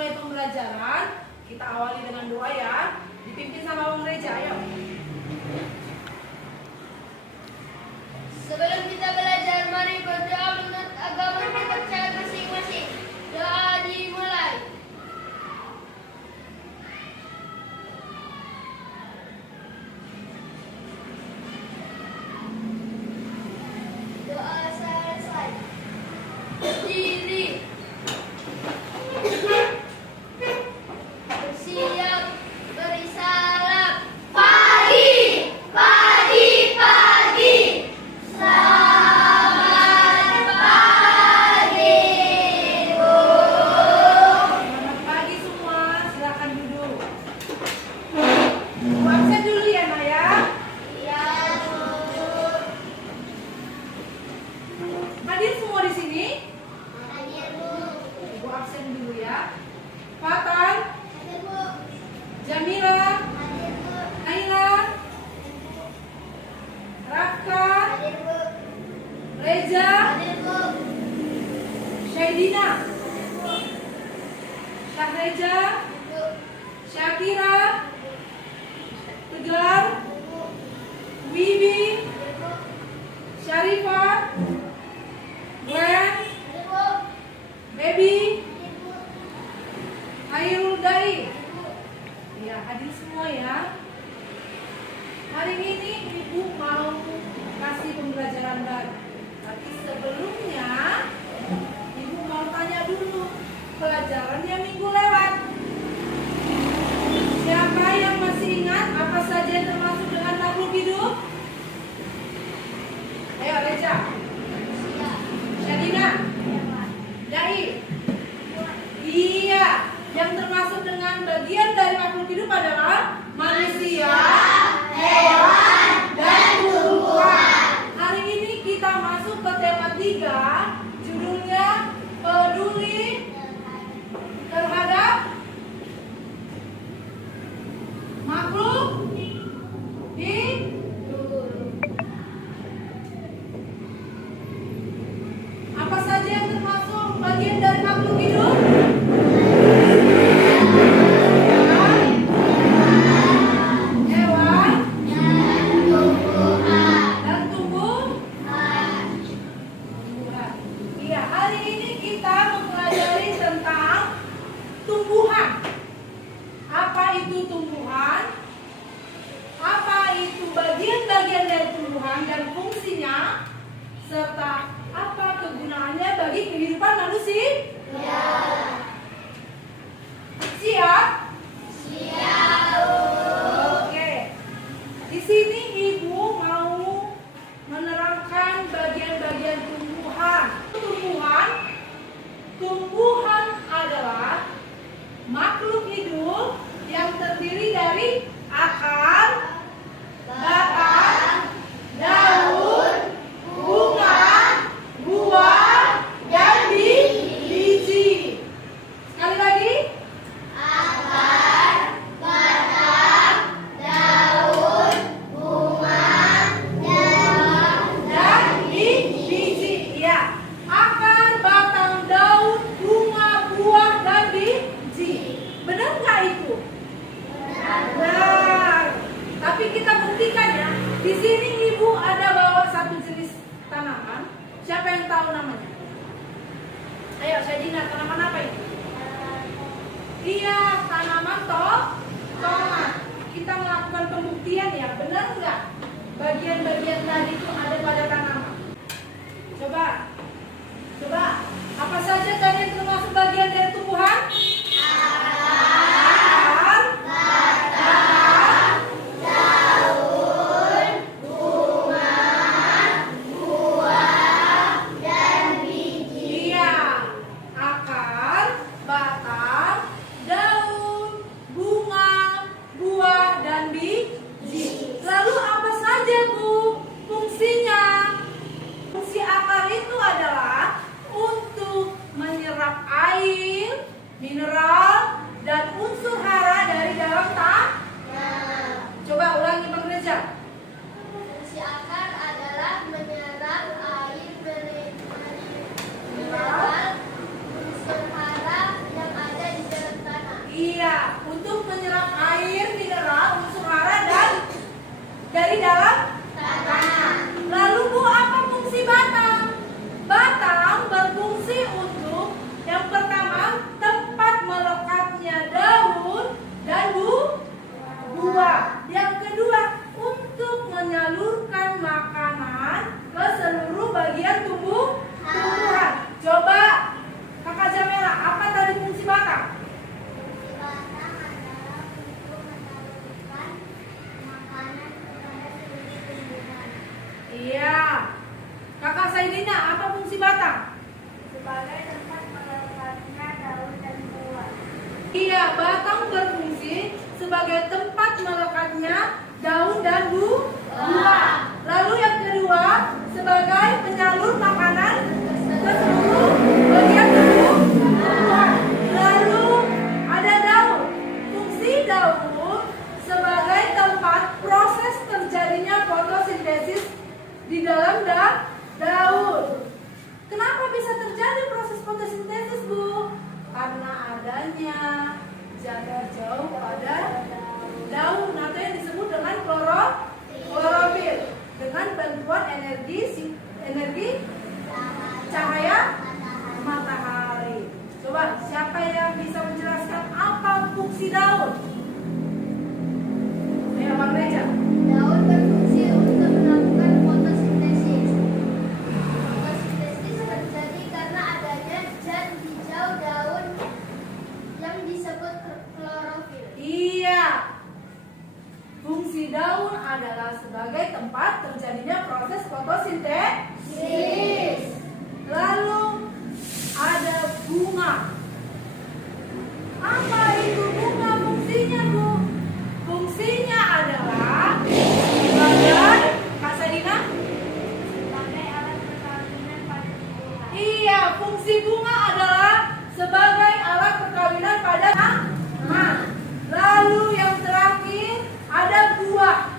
mulai pembelajaran. Kita awali dengan doa ya. Dipimpin sama Bang Reja, ayo. Sebelum kita belajar, mari berdoa menurut agama kita percaya masing-masing. Doa dimulai. Doa selesai. Berdiri. Bersiap. Beri salam. Pagi. Pagi. Pagi. Selamat pagi, Bu. Selamat pagi semua, silakan duduk. Bu absen dulu ya, Naya. Iya, Bu. Hadir semua di sini. Hadir, Bu. Ibu absen dulu ya. Fatan, Hadir, Bu. Jamila, Hadir, Bu. Naila, Raka, Hadir, Bu. Reza, Hadir, Bu. Syaidina, Hadir, Bu. Syahreja, Bu. Syakira, Tegar, Bu. Wibi, Hadir, Bu. Syarifah, Glenn, Hadir, Bu. Baby, Hadir, Bu. Hairul Dai. Hadir, Bu. Ya, hadir semua ya. Hari ini Ibu mau kasih pembelajaran baru. Tapi sebelumnya Ibu mau tanya dulu pelajaran yang minggu lewat. Siapa yang masih ingat apa saja yang termasuk dengan makhluk hidup? Ayo Reja, Siap. Syadina, Ya, Pak. Dai. Iya, yang termasuk dengan bagian dari makhluk hidup adalah manusia, hewan, dan tumbuhan. Hari ini kita masuk ke tema 3, judulnya peduli terhadap makhluk hidup. Apa saja yang termasuk bagian dari makhluk hidup? Hewan dan tumbuhan. Iya, hari ini kita mempelajari tentang tumbuhan. Apa itu tumbuhan? Apa itu bagian-bagian dari tumbuhan dan fungsinya? Serta apa kegunaannya bagi kehidupan manusia? Siap? Oke. Di sini Ibu mau menerangkan bagian-bagian tumbuhan. Tumbuhan adalah makhluk hidup yang terdiri dari akar, batang, daun, bunga, buah, dan biji. Sekali lagi. Dan biji, iya. Akar, batang, daun, bunga, buah, dan biji. Benar nggak itu? Benar. Tapi kita buktikan ya. Di sini Ibu ada bawa satu jenis tanaman. Siapa yang tahu namanya? Ayo, Syadina, tanaman apa itu? Iya, tanaman tomat. Kita melakukan pembuktian ya, benar nggak? Bagian-bagian tadi itu ada pada tanaman. Coba, apa saja tadi yang termasuk bagian dari tumbuhan? Akar, batang, iya, akar, batang, daun, bunga, buah, dan biji. Lalu apa saja, Bu, fungsinya? Fungsi akar itu adalah untuk menyerap air, mineral, dan unsur hara dari dalam tanah. Coba ulangi Bang Reza. Fungsi akar adalah menyerap air, mineral, unsur hara yang ada di dalam Iya, untuk menyerap air mineral, unsur hara dan dari dalam tanah. Lalu Bu, apa fungsi batang? Batang berfungsi untuk yang pertama tempat melekatnya daun dan buah. Yang kedua untuk menyalurkan makanan ke seluruh bagian tumbuhan. Coba Kakak Jamela, apa tadi fungsi batang? Iya. Kakak Saidina, apa fungsi batang? Sebagai tempat melekatnya daun dan buah. Iya, batang berfungsi sebagai tempat melekatnya daun dan buah. Lalu yang kedua, sebagai penyalur makanan ke seluruh bagian tumbuhan. Lalu ada daun. Fungsi daun sebagai tempat proses terjadinya fotosintesis di dalam daun. Kenapa bisa terjadi proses fotosintesis, Bu? Karena adanya jarak jauh pada daun atau yang disebut dengan klorofil dengan bantuan energi cahaya matahari. Coba siapa yang bisa menjelaskan apa fungsi daun? Ayo Bang Reja. Daun berfungsi untuk melakukan fotosintesis. Fotosintesis terjadi karena adanya zat hijau daun yang disebut klorofil. Iya. Fungsi daun adalah sebagai tempat terjadinya proses fotosintesis. Lalu ada bunga. Apa itu bunga fungsinya, Bu? Fungsinya adalah sebagai Kak Sadina? Sebagai alat perkawinan pada tumbuhan. Iya, fungsi bunga adalah sebagai alat perkawinan pada tanaman. Lalu yang terakhir ada buah.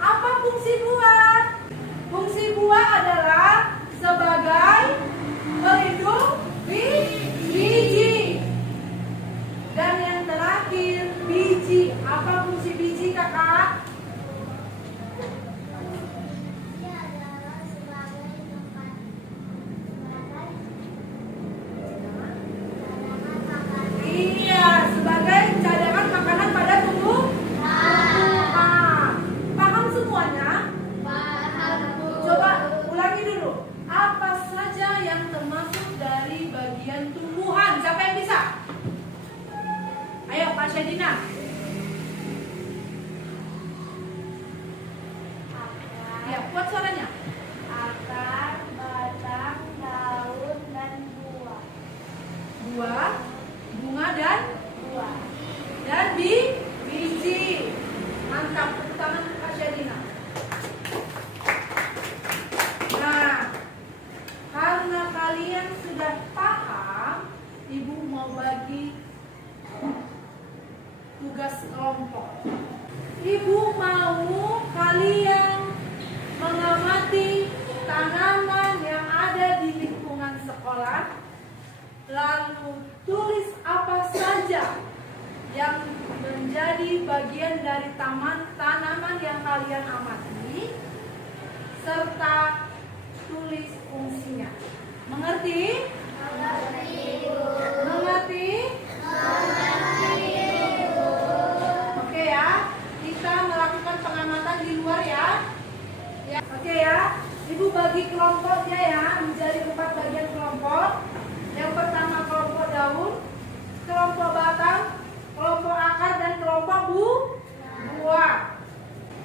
Apa fungsi buah? Fungsi buah adalah sebagai pelindung biji. Dan yang terakhir biji. Apa fungsi biji, Kakak? Dia adalah sebagai tempat Iya, sebagai cadangan makanan pada tumbuhan. Paham semuanya? Coba ulangi dulu. Apa saja yang termasuk dari bagian tumbuhan? Siapa yang bisa? Ayo, Pak Syedina. Ya, kuat suaranya. akar, batang, daun, dan buah. Buah, bunga dan Buah. biji. Mantap, tepuk tangan untuk Kak Syedina. Nah, karena kalian sudah paham, Ibu mau bagi tugas kelompok. Ibu mau kalian mengamati tanaman yang ada di lingkungan sekolah, lalu tulis apa saja yang menjadi bagian dari tanaman yang kalian amati, serta tulis fungsinya. Mengerti? Mengerti? Oke ya, kita melakukan pengamatan di luar ya. Oke ya, Ibu bagi kelompoknya ya menjadi 4 bagian kelompok. Yang pertama kelompok daun, kelompok batang, kelompok akar, dan kelompok buah.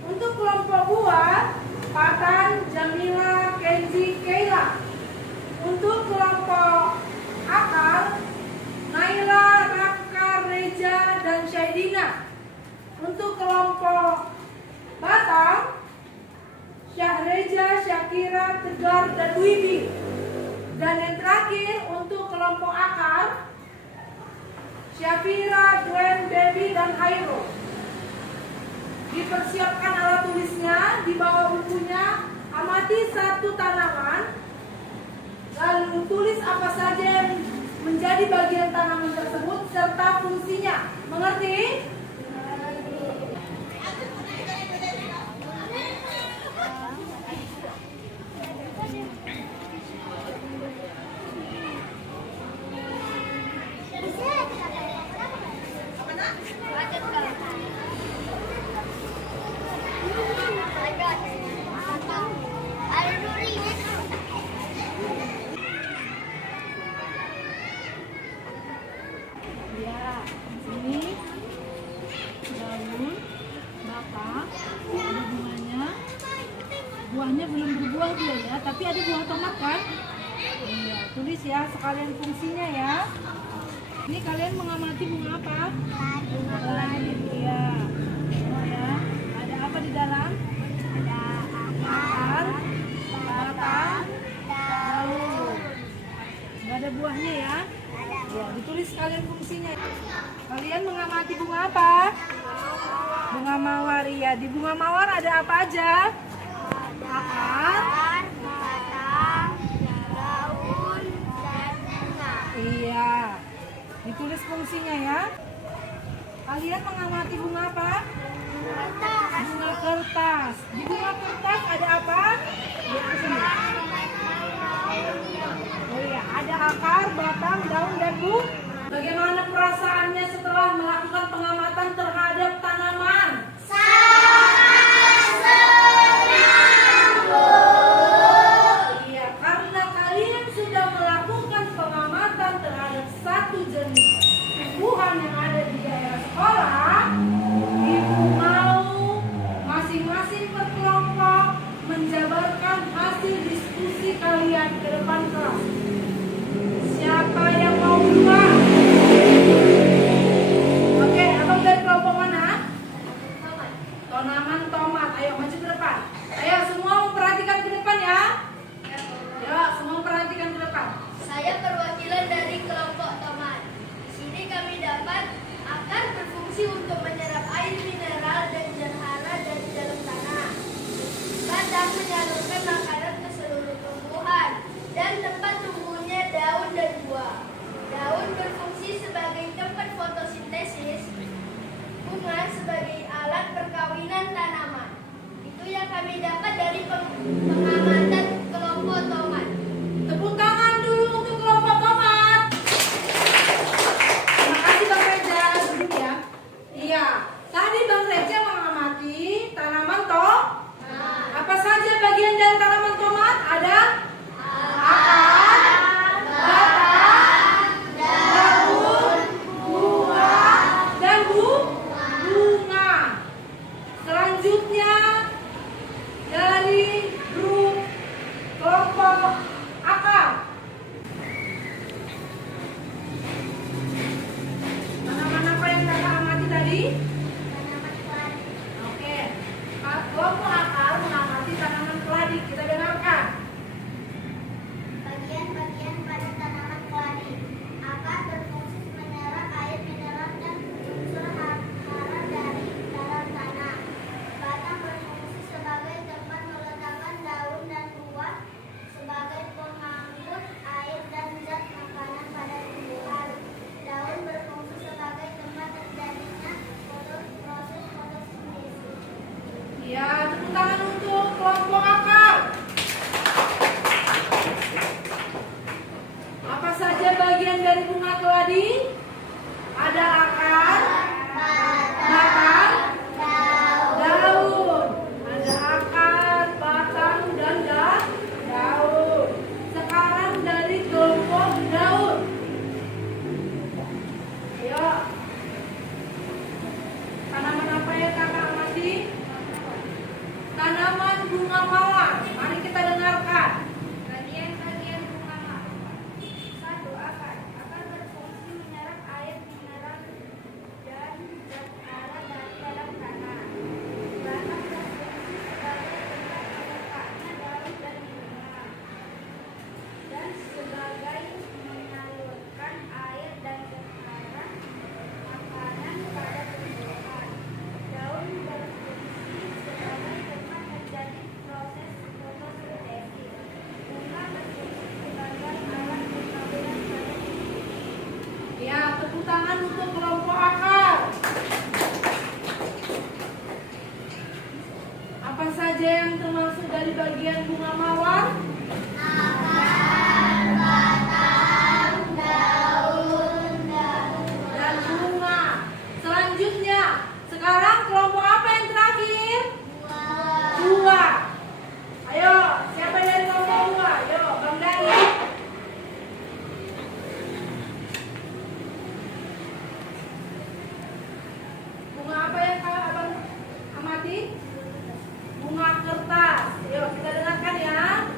Untuk kelompok buah, Patan, Jamila, Kenzi, Keila. Untuk kelompok akar, Naila, Raka, Reja, dan Syaidina. Untuk kelompok batang, Syahreja, Syakira, Tegar, dan Wibi. Dan yang terakhir untuk kelompok akar, Syafira, Gwen, Baby, dan Hairo. Dipersiapkan alat tulisnya di bawah bukunya. Amati satu tanaman, lalu tulis apa saja yang menjadi bagian tanaman tersebut serta fungsinya. Mengerti? Ya, ini daun Bapak ada bunganya. Buahnya belum berbuah dia ya, tapi ada buah tomat kan? Iya, tulis ya sekalian fungsinya ya. Ini kalian mengamati bunga apa? Bunga keladi. Iya. Oh ya, ada apa di dalam? Ada akar, batang, daun. Nggak ada buahnya ya? Ya, ditulis kalian fungsinya. Kalian mengamati bunga apa? Bunga mawar. Iya, di bunga mawar ada apa aja? Akar, batang, daun, dan bunga. iya. Ditulis fungsinya ya. Kalian mengamati bunga apa? Bunga kertas. Di bunga kertas ada apa? Lihat ke sini. Oh iya, ada akar, batang, daun, dan bunga. Bagaimana perasaannya setelah melakukan pengamatan terhadap tanaman? Iya, karena kalian sudah melakukan pengamatan terhadap satu jenis tumbuhan yang ada di daerah sekolah, ibu mau masing-masing berkelompok menjabarkan hasil diskusi kalian ke depan kelas. Siapa yang mau duluan? Sekarang kelompok apa yang terakhir? Buah. Ayo, siapa dari kelompok buah? Ayo, Bang Dani. Bunga apa yang Abang amati? Bunga kertas. Ayo, kita dengarkan ya.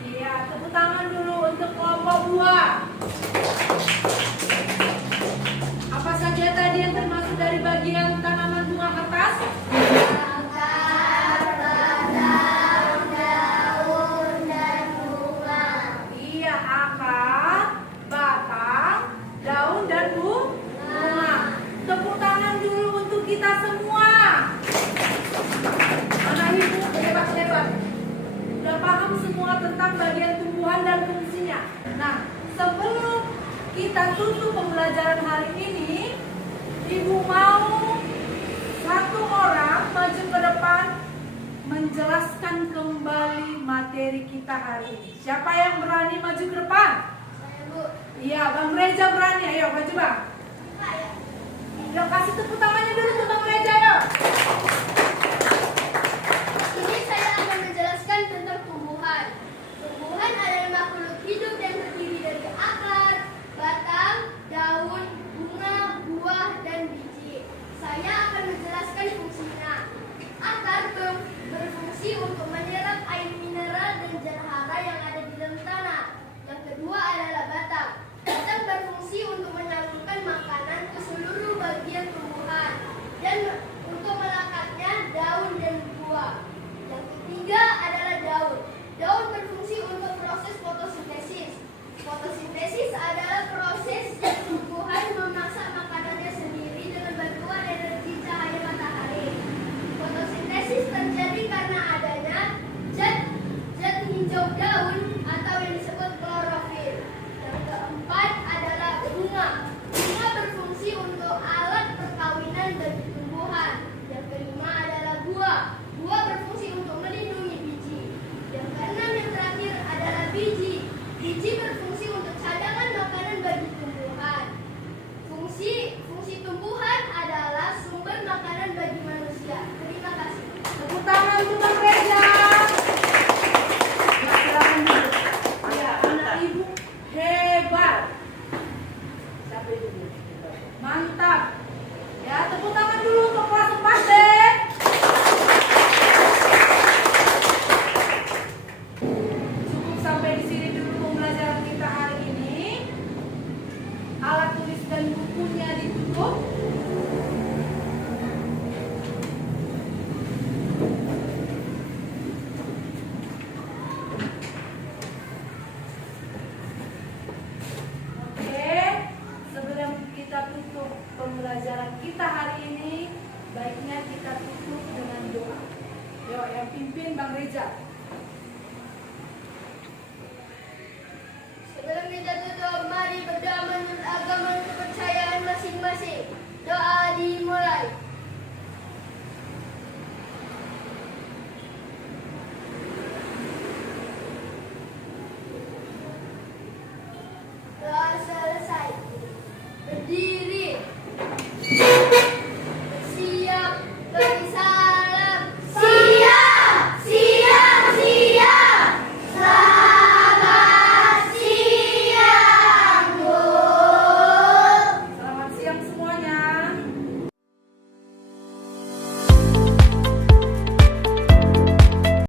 Iya, tepuk tangan dulu untuk kelompok buah. Apa saja tadi yang termasuk dari bagian tanaman bunga kertas? Iya, akar, batang, daun, dan bunga. Tepuk tangan dulu untuk kita semua. Anak ibu hebat-hebat. Sudah paham semua tentang bagian tumbuhan dan fungsinya. Nah, sebelum kita tutup pembelajaran hari ini, ibu mau satu orang maju ke depan menjelaskan kembali materi kita hari ini. Siapa yang berani maju ke depan? Saya, Bu. Iya, Bang Reza berani. Ayo, maju Bang. Yuk, kasih tepuk tangannya dulu untuk Bang Reza, yuk. Ini saya akan menjelaskan tentang tumbuhan. Tumbuhan adalah makhluk hidup yang terdiri dari akar, batang, daun, bunga, buah, dan biji. Saya akan menjelaskan fungsinya. Akar berfungsi untuk menyerap air mineral dan zat hara yang ada di dalam tanah. Yang kedua adalah batang. Batang berfungsi untuk menyalurkan makanan ke seluruh bagian tumbuhan dan untuk melekatnya daun dan buah. Yang ketiga adalah daun. Daun berfungsi untuk proses fotosintesis. Fotosintesis adalah